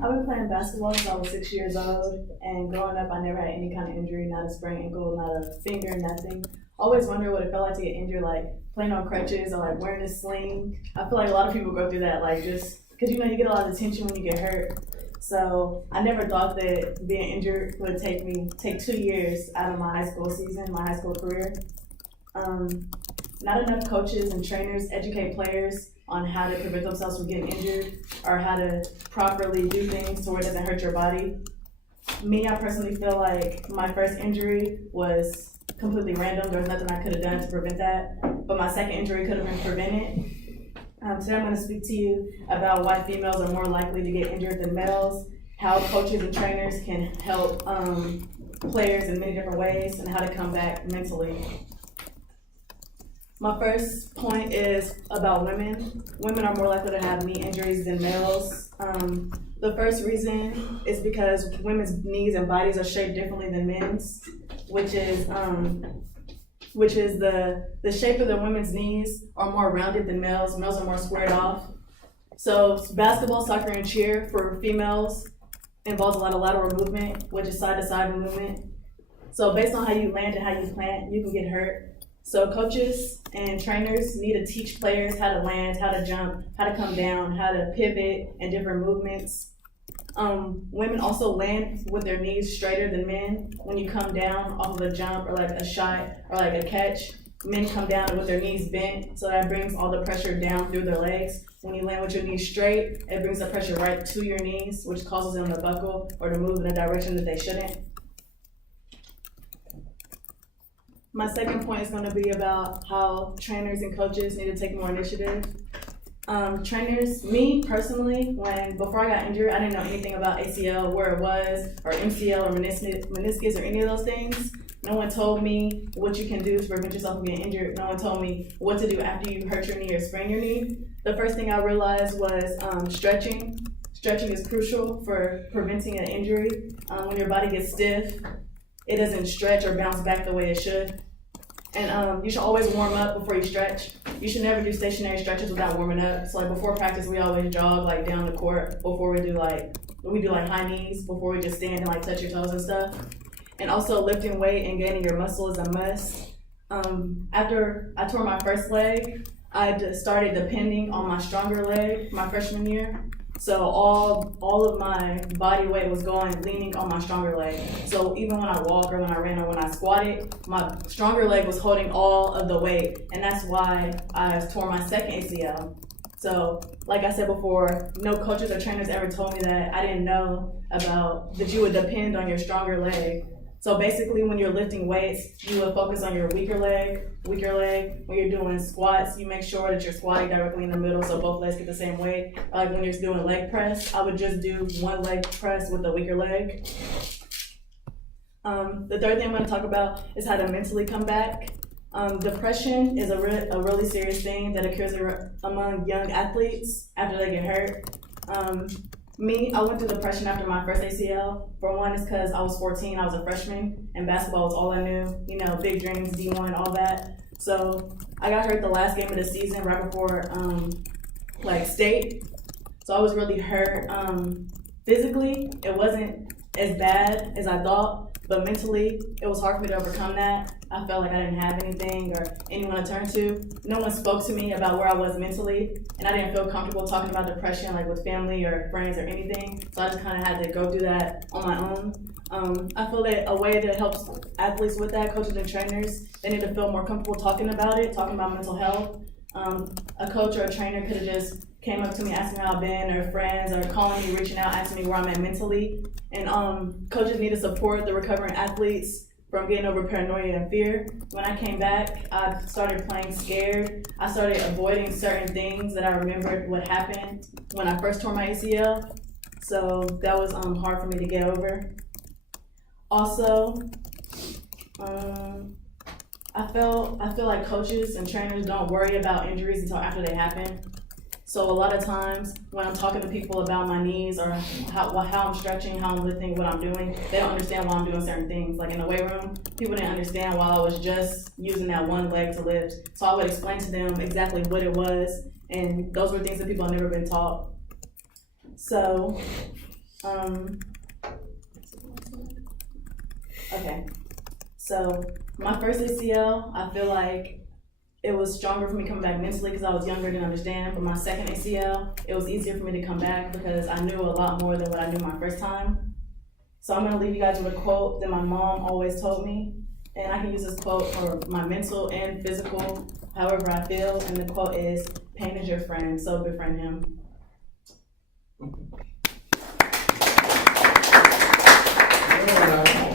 I've been playing basketball since I was 6 years old, and growing up, I never had any kind of injury, not a sprained ankle, not a finger, nothing. Always wondered what it felt like to get injured, like playing on crutches or like wearing a sling. I feel like a lot of people go through that, like just because you get a lot of attention when you get hurt. So I never thought that being injured would take 2 years out of my high school season, my high school career. Not enough coaches and trainers educate players on how to prevent themselves from getting injured or how to properly do things so it doesn't hurt your body. Me, I personally feel like my first injury was completely random. There was nothing I could have done to prevent that, but my second injury could have been prevented. Today I'm going to speak to you about why females are more likely to get injured than males, how coaches and trainers can help players in many different ways, and how to come back mentally. My first point is about women. Women are more likely to have knee injuries than males. The first reason is because women's knees and bodies are shaped differently than men's, which is the shape of the women's knees are more rounded than males. Males are more squared off. So basketball, soccer, and cheer for females involves a lot of lateral movement, which is side-to-side movement. So based on how you land and how you plant, you can get hurt. So coaches and trainers need to teach players how to land, how to jump, how to come down, how to pivot, and different movements. Women also land with their knees straighter than men. When you come down off of a jump or like a shot or like a catch, men come down with their knees bent, so that brings all the pressure down through their legs. When you land with your knees straight, it brings the pressure right to your knees, which causes them to buckle or to move in a direction that they shouldn't. My second point is going to be about how trainers and coaches need to take more initiative. Trainers, me personally, before I got injured, I didn't know anything about ACL, where it was, or MCL or meniscus or any of those things. No one told me what you can do to prevent yourself from getting injured. No one told me what to do after you hurt your knee or sprain your knee. The first thing I realized was stretching. Stretching is crucial for preventing an injury. When your body gets stiff, it doesn't stretch or bounce back the way it should. And you should always warm up before you stretch. You should never do stationary stretches without warming up. So like before practice, we always jog like down the court before we do like high knees, before we just stand and like touch your toes and stuff. And also lifting weight and gaining your muscle is a must. After I tore my first leg, I started depending on my stronger leg my freshman year. So all of my body weight was leaning on my stronger leg. So even when I walk or when I ran or when I squatted, my stronger leg was holding all of the weight. And that's why I tore my second ACL. So like I said before, no coaches or trainers ever told me that. I didn't know about that you would depend on your stronger leg. So basically when you're lifting weights, you would focus on your weaker leg. When you're doing squats, you make sure that you're squatting directly in the middle so both legs get the same weight. Like when you're doing leg press, I would just do one leg press with the weaker leg. The third thing I'm going to talk about is how to mentally come back. Depression is a really serious thing that occurs among young athletes after they get hurt. I went through depression after my first ACL. For one, it's because I was 14, I was a freshman, and basketball was all I knew. Big dreams, D1, all that. So I got hurt the last game of the season right before state. So I was really hurt. Physically, it wasn't as bad as I thought, but mentally, it was hard for me to overcome that. I felt like I didn't have anything or anyone to turn to. No one spoke to me about where I was mentally, and I didn't feel comfortable talking about depression with family or friends or anything. So I just kind of had to go through that on my own. I feel that a way that helps athletes with that, coaches and trainers, they need to feel more comfortable talking about mental health. A coach or a trainer could have just came up to me asking how I've been, or friends, or calling me, reaching out, asking me where I'm at mentally. And coaches need to support the recovering athletes from getting over paranoia and fear. When I came back, I started playing scared. I started avoiding certain things that I remembered what happened when I first tore my ACL. So that was hard for me to get over. Also, I feel like coaches and trainers don't worry about injuries until after they happen. So a lot of times when I'm talking to people about my knees or how I'm stretching, how I'm lifting, what I'm doing, they don't understand why I'm doing certain things. Like in the weight room, people didn't understand why I was just using that one leg to lift. So I would explain to them exactly what it was, and those were things that people have never been taught. So Okay, so my first ACL, I feel like it was stronger for me coming back mentally because I was younger, didn't understand. But my second ACL, it was easier for me to come back because I knew a lot more than what I knew my first time. So I'm gonna leave you guys with a quote that my mom always told me. And I can use this quote for my mental and physical, however I feel. And the quote is, pain is your friend, so befriend him. Yeah.